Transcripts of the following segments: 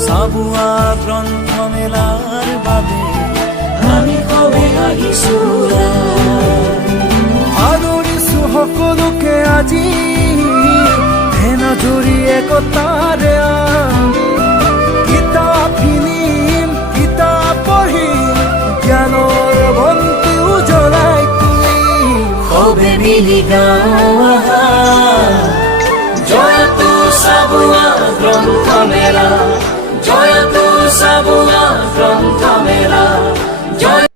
চাবুৱা গ্ৰন্থ মেলাৰ বাবে আমি সবে আহিছো আদৰিছো সকলোকে আজি ধেনজুৰি একতাৰে কিতাপ কিনিম কিতাপ পঢ়িম জ্ঞানৰ বন্তি উজ্বলাই তুলিম সবে মিলি গাওঁ জয়তু চাবুৱা গ্ৰন্থ মেলা জয়তু চাবুৱা গ্ৰন্থ মেলা জয়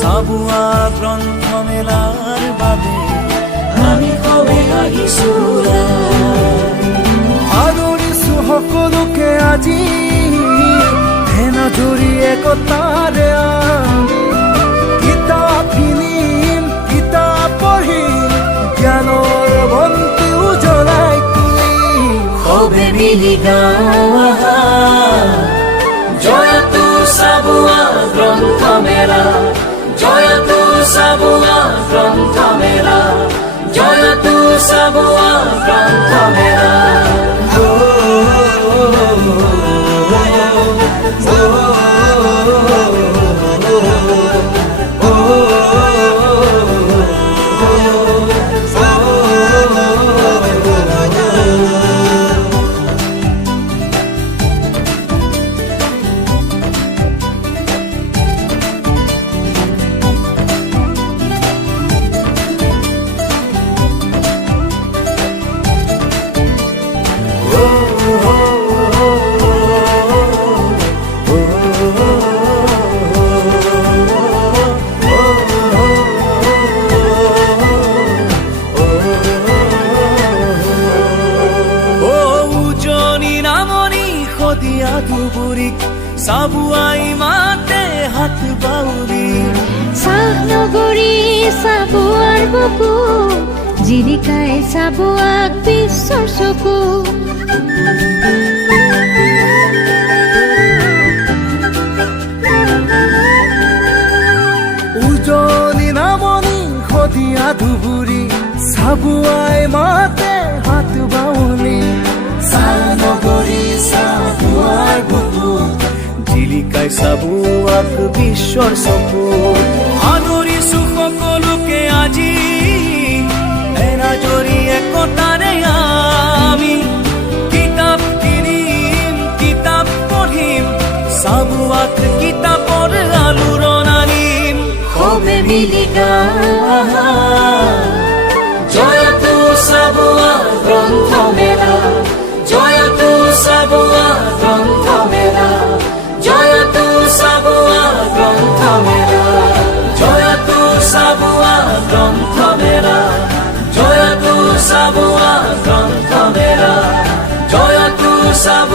চাবুৱা গ্ৰন্থ মেলাৰ বাবে আমি সবে আহিছো আদৰিছো সকলোকে আজি ধেনজুৰি একতাৰে কিতাপ কিনিম কিতাপ পঢ়িম জ্ঞানৰ বন্তি উজ্বলাই তুলিম সবে মিলি গাওঁ জয়তু চাবুৱা গ্ৰন্থ মেলা জয়তু চাবুৱা গ্ৰন্থ মেলা জয়তু চাবুৱা গ্ৰন্থ মেলা চাবুৱাই মাতে হাত বাউৰি চাহনগৰী চাবুৱাৰ বুকু জিলিকাই চাবুৱাক বিশ্বৰ চকু উজনি নামনি সদিয়া ধুবুৰী চাবুৱাই মাতে হাত বাউলি চাহনগৰী চাবুৱাৰ বুকু জিলিকাই চাবুৱাক বিশ্বৰ চকু আদৰিছো সকলোকে আজি এনাজৰি একতাৰে আমি কিতাপ কিনিম কিতাপ চাবুৱাক কিতাপৰ আলোড়ন আনিম সবে মিলি গাম জয়তু চাবুৱা গ্ৰন্থমেলা জয়তু চাবুৱা গ্ৰন্থমেলা জয়তু চাবুৱা গ্ৰন্থমেলা জয়তু চাবুৱা গ্ৰন্থমেলা জয়তু চাবুৱা গ্ৰন্থমেলা জয়তু চাবুৱা